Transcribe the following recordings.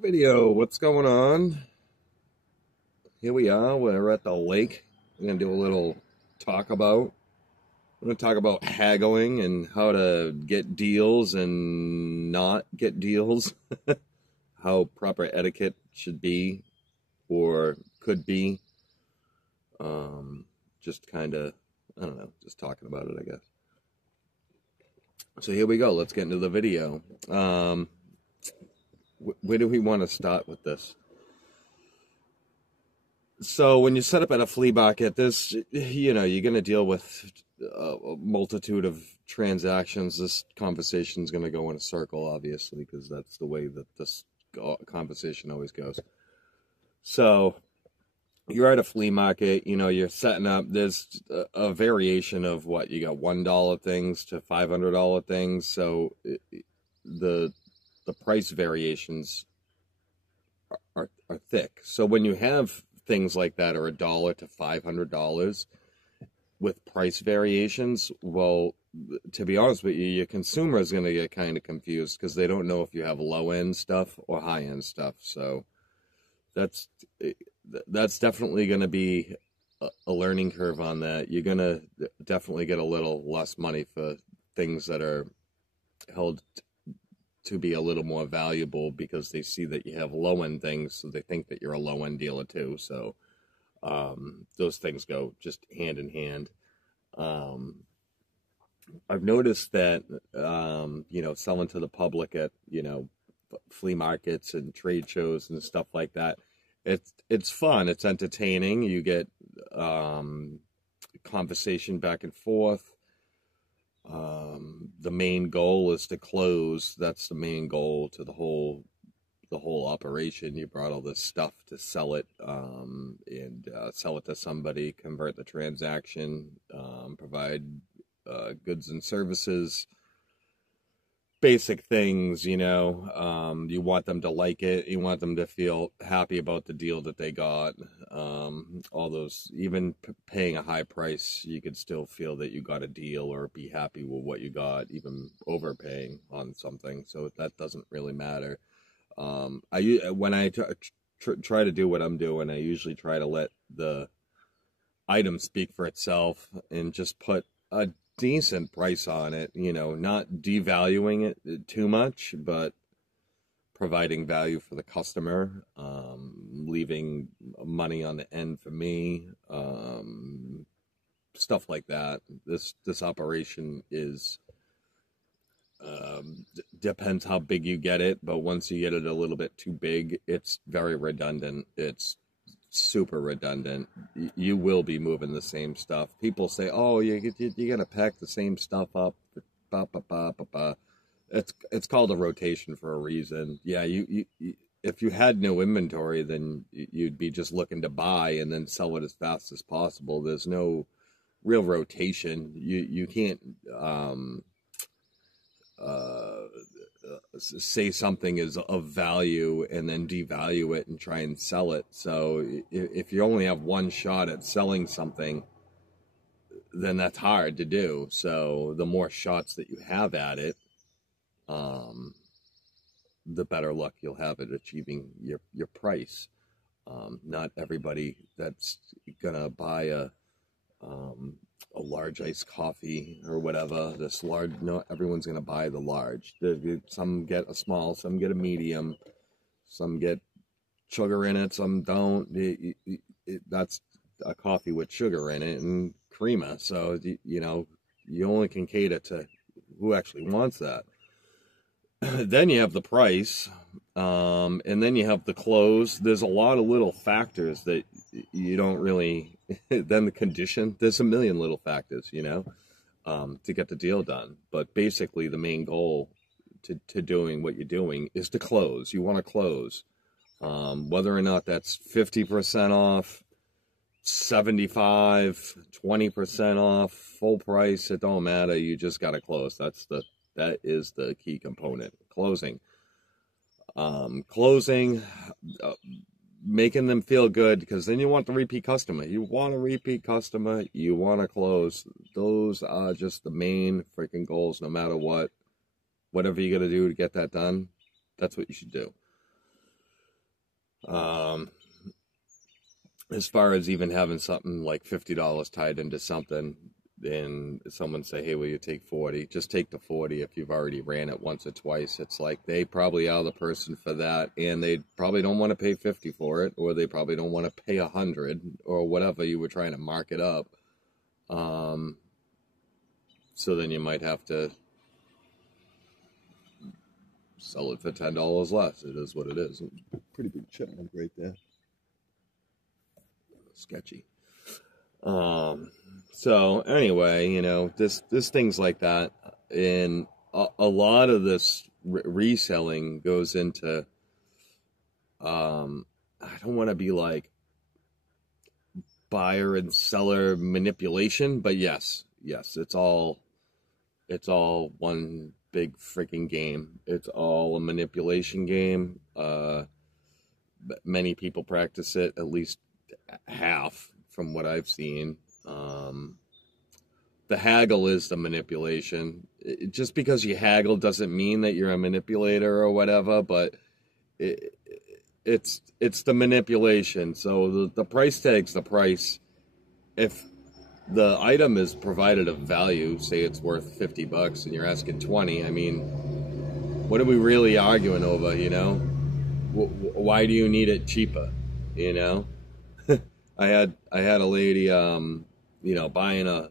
Video, what's going on? Here we are, we're at the lake. We're going to do a little talk about. We're going to talk about haggling and how to get deals and not get deals. How proper etiquette should be or could be. Just kind of, I don't know, just talking about it, I guess. So here we go, let's get into the video. Where do we want to start with this? So when you set up at a flea market, you're going to deal with a multitude of transactions. This conversation is going to go in a circle, obviously, because that's the way that this conversation always goes. So you're at a flea market, you're setting up, there's a variation of what, you got $1 things to $500 things. So the price variations are thick. So when you have things like that are $1 to $500 with price variations, well, to be honest with you, your consumer is going to get kind of confused because they don't know if you have low end stuff or high end stuff. So that's definitely going to be a learning curve on that. You're going to definitely get a little less money for things that are held to be a little more valuable because they see that you have low-end things, so they think that you're a low-end dealer too. So those things go just hand in hand. I've noticed that, selling to the public at, flea markets and trade shows and stuff like that, it's fun, it's entertaining. You get conversation back and forth. The main goal is to close. That's the main goal to the whole operation. You brought all this stuff to sell it, and sell it to somebody, convert the transaction, provide goods and services, basic things, you want them to like it. You want them to feel happy about the deal that they got. All those, even paying a high price, you could still feel that you got a deal or be happy with what you got, even overpaying on something. So that doesn't really matter. When I try to do what I'm doing, I usually try to let the item speak for itself and just put a decent price on it, not devaluing it too much, but providing value for the customer, leaving money on the end for me, stuff like that. This operation is depends how big you get it, but once you get it a little bit too big, it's very redundant. It's super redundant. You will be moving the same stuff. People say, "Oh, you gotta pack the same stuff up." It's called a rotation for a reason. Yeah, you if you had no inventory, then you'd be just looking to buy and then sell it as fast as possible. There's no real rotation. You can't say something is of value and then devalue it and try and sell it. So if you only have one shot at selling something, then that's hard to do. So the more shots that you have at it, the better luck you'll have at achieving your price. Not everybody that's gonna buy a large iced coffee or whatever, no, everyone's going to buy the large. Some get a small, some get a medium, some get sugar in it, some don't. That's a coffee with sugar in it and crema. So, you only can cater to who actually wants that. Then you have the price, and then you have the close. There's a lot of little factors that you don't really, then the condition, there's a million little factors, to get the deal done. But basically the main goal to doing what you're doing is to close. You want to close. Whether or not that's 50% off, 75, 20% off, full price, it don't matter. You just got to close. That is the key component. Closing. Making them feel good, because then you want the repeat customer. You want a repeat customer. You want to close. Those are just the main freaking goals, no matter what. Whatever you got to do to get that done, that's what you should do. Um, as far as even having something like $50 tied into something, and someone say, hey, will you take 40? Just take the 40 if you've already ran it once or twice. It's like they probably are the person for that, and they probably don't want to pay 50 for it, or they probably don't want to pay 100 or whatever you were trying to mark it up. So then you might have to sell it for $10 less. It is what it is. Pretty big chipmunk right there. Sketchy. So anyway, you know, this things like that, and a lot of this reselling goes into, I don't want to be like buyer and seller manipulation, but yes, it's all one big freaking game. It's all a manipulation game. Many people practice it, at least half from what I've seen. The haggle is the manipulation. Just because you haggle doesn't mean that you're a manipulator or whatever, but it's the manipulation. So the price tag's the price. If the item is provided of value, say it's worth $50 and you're asking 20, I mean, what are we really arguing over, you know? Why do you need it cheaper, you know? I had a lady, you know, buying a.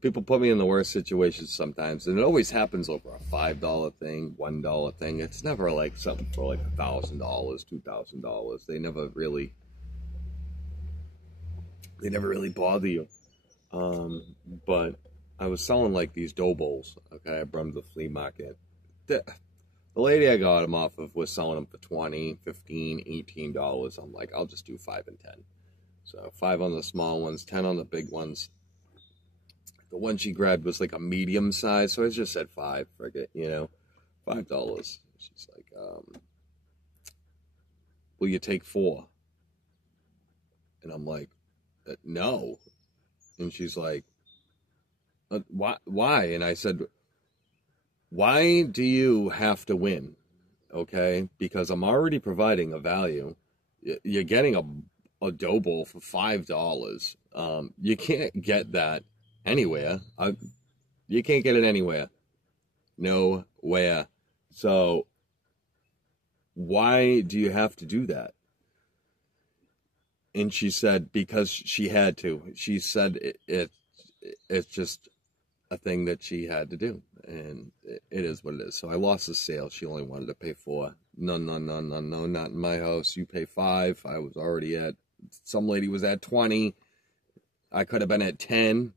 People put me in the worst situations sometimes, and it always happens over a $5 thing, $1 thing. It's never like something for like $1,000, $2,000. They never really bother you. But I was selling like these dough bowls. Okay, I brought them to the flea market. The lady I got them off of was selling them for $20, $15, $18. I'm like, I'll just do 5 and 10. So 5 on the small ones, 10 on the big ones. The one she grabbed was like a medium size, so I just said 5. Forget, you know, $5. She's like, will you take 4? And I'm like, no. And she's like, why? And I said, why do you have to win? Okay, because I'm already providing a value. You're getting a dough bowl for $5. You can't get that anywhere. You can't get it anywhere. Nowhere. So why do you have to do that? And she said because she had to. She said it's just a thing that she had to do, and it is what it is. So I lost the sale. She only wanted to pay 4. No, not in my house. You pay 5. I was already at. Some lady was at 20. I could have been at 10.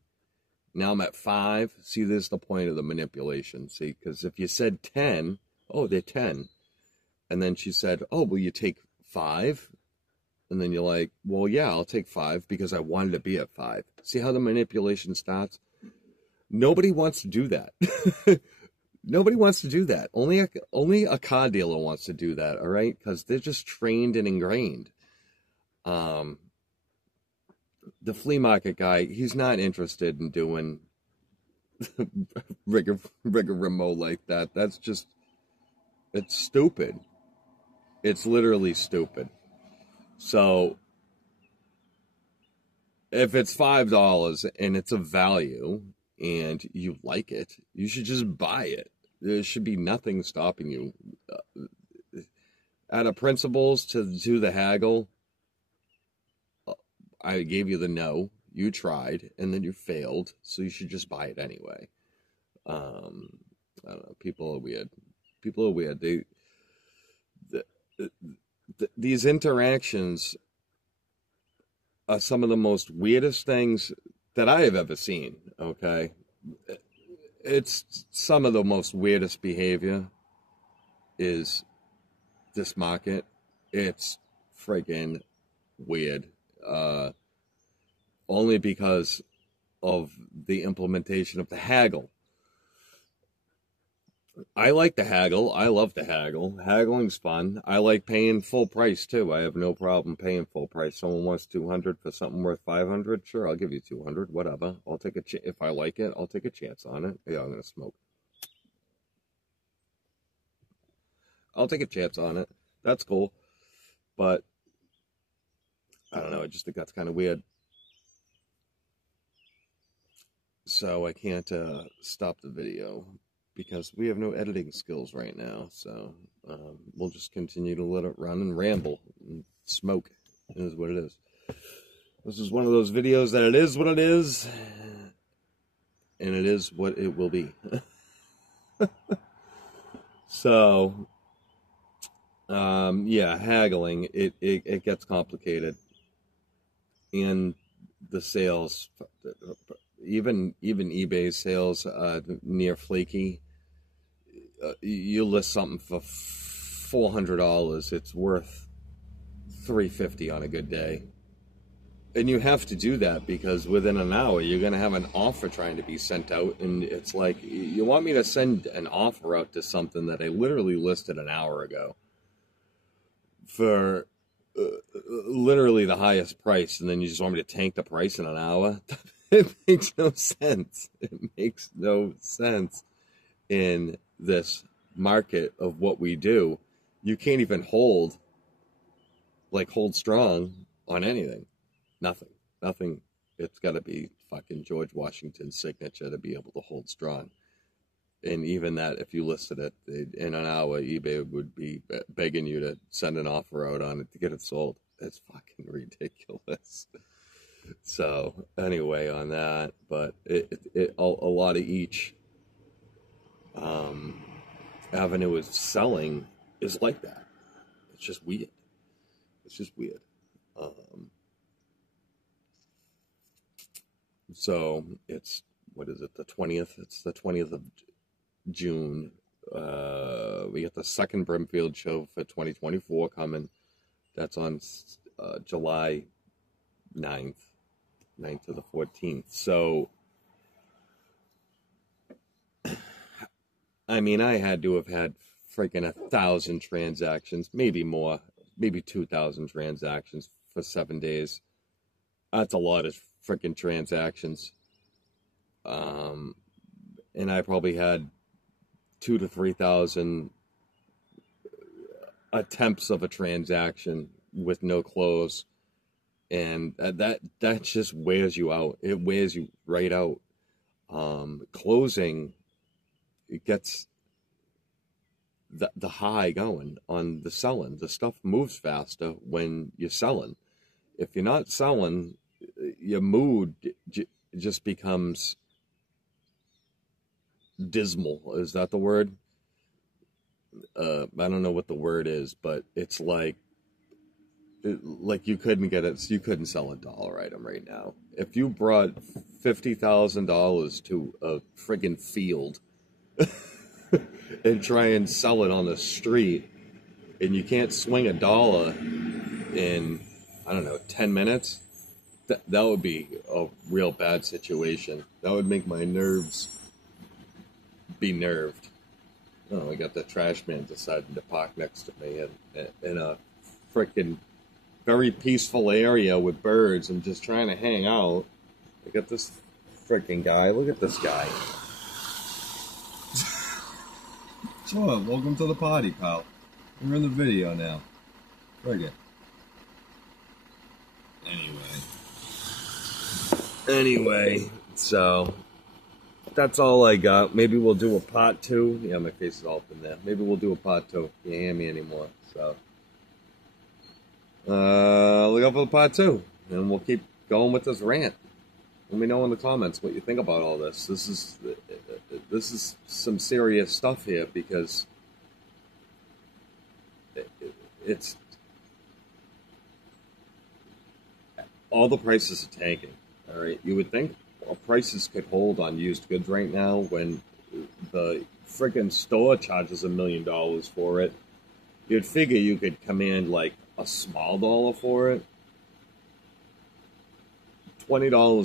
Now I'm at 5. See, this is the point of the manipulation. See, because if you said 10, oh, they're 10. And then she said, oh, will you take 5? And then you're like, well, yeah, I'll take 5 because I wanted to be at 5. See how the manipulation starts? Nobody wants to do that. Nobody wants to do that. Only a car dealer wants to do that, all right? Because they're just trained and ingrained. The flea market guy, he's not interested in doing rigmarole like that. That's just, it's stupid. It's literally stupid. So if it's $5 and it's a value and you like it, you should just buy it. There should be nothing stopping you. Out of principles to the haggle, I gave you the no. You tried and then you failed, so you should just buy it anyway. I don't know. People are weird. People are weird. These interactions are some of the most weirdest things that I have ever seen, okay? It's some of the most weirdest behavior is this market. It's friggin' weird. Only because of the implementation of the haggle. I like the haggle. I love the haggle. Haggling's fun. I like paying full price too. I have no problem paying full price. Someone wants 200 for something worth 500. Sure, I'll give you 200. Whatever. I'll take if I like it. I'll take a chance on it. Yeah, I'm gonna smoke. I'll take a chance on it. That's cool. But I don't know. I just think that's kind of weird. So I can't stop the video because we have no editing skills right now. So we'll just continue to let it run and ramble and smoke. It is what it is. This is one of those videos that it is what it is, and it is what it will be. So, yeah, haggling, it gets complicated. And the sales, even eBay sales, near flaky. You list something for $400, it's worth $350 on a good day. And you have to do that because within an hour you're going to have an offer trying to be sent out, and it's like, you want me to send an offer out to something that I literally listed an hour ago for literally the highest price, and then you just want me to tank the price in an hour? It makes no sense. It makes no sense in this market of what we do. You can't even hold strong on anything. Nothing. It's got to be fucking George Washington's signature to be able to hold strong. And even that, if you listed it in an hour, eBay would be begging you to send an offer out on it to get it sold. It's fucking ridiculous. So anyway, on that, but a lot of each avenue of selling is like that. It's just weird. So it's, what is it, the 20th? It's the 20th of June. We got the second Brimfield show for 2024 coming. That's on July 9th to the 14th. So, I mean, I had to have had freaking 1,000 transactions, maybe more, maybe 2,000 transactions for 7 days. That's a lot of freaking transactions. And I probably had 2,000 to 3,000 attempts of a transaction with no close. And that just wears you out. It wears you right out. Closing, it gets the high going on the selling. The stuff moves faster when you're selling. If you're not selling, your mood just becomes dismal. Is that the word? I don't know what the word is, but it's like you couldn't sell a dollar item right now. If you brought $50,000 to a friggin' field and try and sell it on the street, and you can't swing a dollar in, I don't know, 10 minutes, that would be a real bad situation. That would make my nerves be nerved. Oh, I got the trash man deciding to park next to me in a freaking very peaceful area with birds. I'm just trying to hang out. I got this freaking guy. Look at this guy. Sure, welcome to the party, pal. We're in the video now. Friggin'. Anyway, so that's all I got. Maybe we'll do a part 2. Yeah, my face is all up in there. Maybe we'll do a part 2. You can't hear me anymore. So look out for the part 2, and we'll keep going with this rant. Let me know in the comments what you think about all this. This is some serious stuff here, because it's all the prices are tanking. All right, you would think prices could hold on used goods right now when the friggin' store charges $1 million for it. You'd figure you could command like a small dollar for it. $20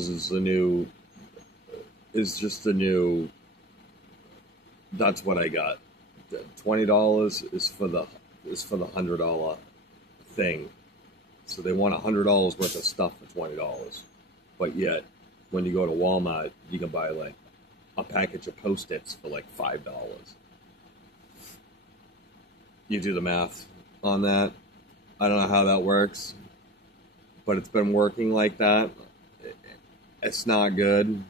is just the new. That's what I got. $20 is for the $100 thing. So they want $100 worth of stuff for $20. But yet, when you go to Walmart, you can buy like a package of Post-its for like $5. you do the math on that. I don't know how that works, but it's been working like that. It's not good.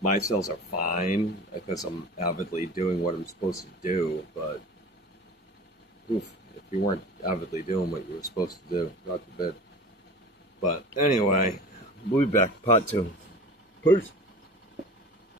My sales are fine because I'm avidly doing what I'm supposed to do, but oof, if you weren't avidly doing what you were supposed to do, God forbid. But anyway, we'll be back, part 2. Peace.